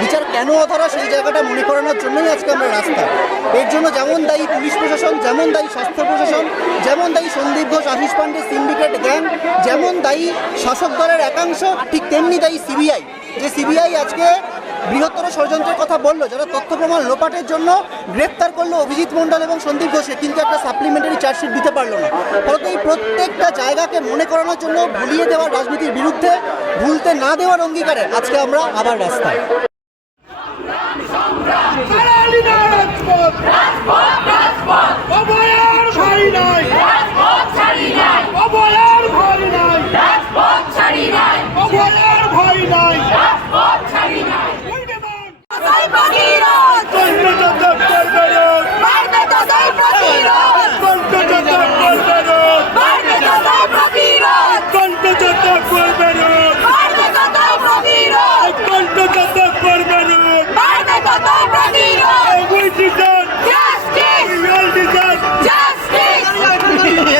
বিচার কেন অধরা সেই জায়গাটা মনে করানোর জন্যই আজকে আমরা রাস্তা। এর জন্য যেমন দায়ী পুলিশ প্রশাসন, যেমন দায়ী স্বাস্থ্য প্রশাসন, যেমন দায়ী সন্দীপ ঘোষ, আশিস পান্ডে, সিন্ডিকেট গ্যাং, যেমন দায়ী শাসক দলের একাংশ, ঠিক তেমনি দায়ী সিবিআই। যে সিবিআই আজকে বৃহত্তর ষড়যন্ত্রের কথা বলল, যারা তথ্য প্রমাণ লোপাটের জন্য গ্রেপ্তার করল অভিজিৎ মণ্ডল এবং সন্দীপ ঘোষকে কিন্তু একটা সাপ্লিমেন্টারি চার্জশিট দিতে পারল না। ফলত এই প্রত্যেকটা জায়গাকে মনে করানোর জন্য ভুলিয়ে দেওয়ার রাজনীতির বিরুদ্ধে, ভুলতে না দেওয়ার অঙ্গীকারে আজকে আমরা আবার রাস্তায়। রিয়েল ডিজাইন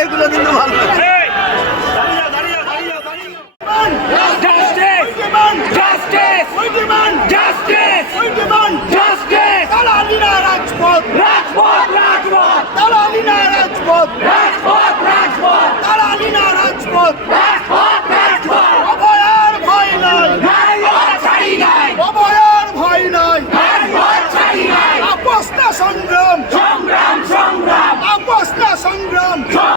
এগুলো কিন্তু তালালিনা রাজপথ রাজপথ। Rajput! তালালিনা রাজপথ। রাজপথ রাজপথ। অভয়ার ভয় নাই। রাজপথ ছাড়ি নাই। অভয়ার ভয় নাই। রাজপথ ছাড়ি নাই। আপস্তা সংগ্রাম। সংগ্রাম সংগ্রাম। আপস্তা সংগ্রাম।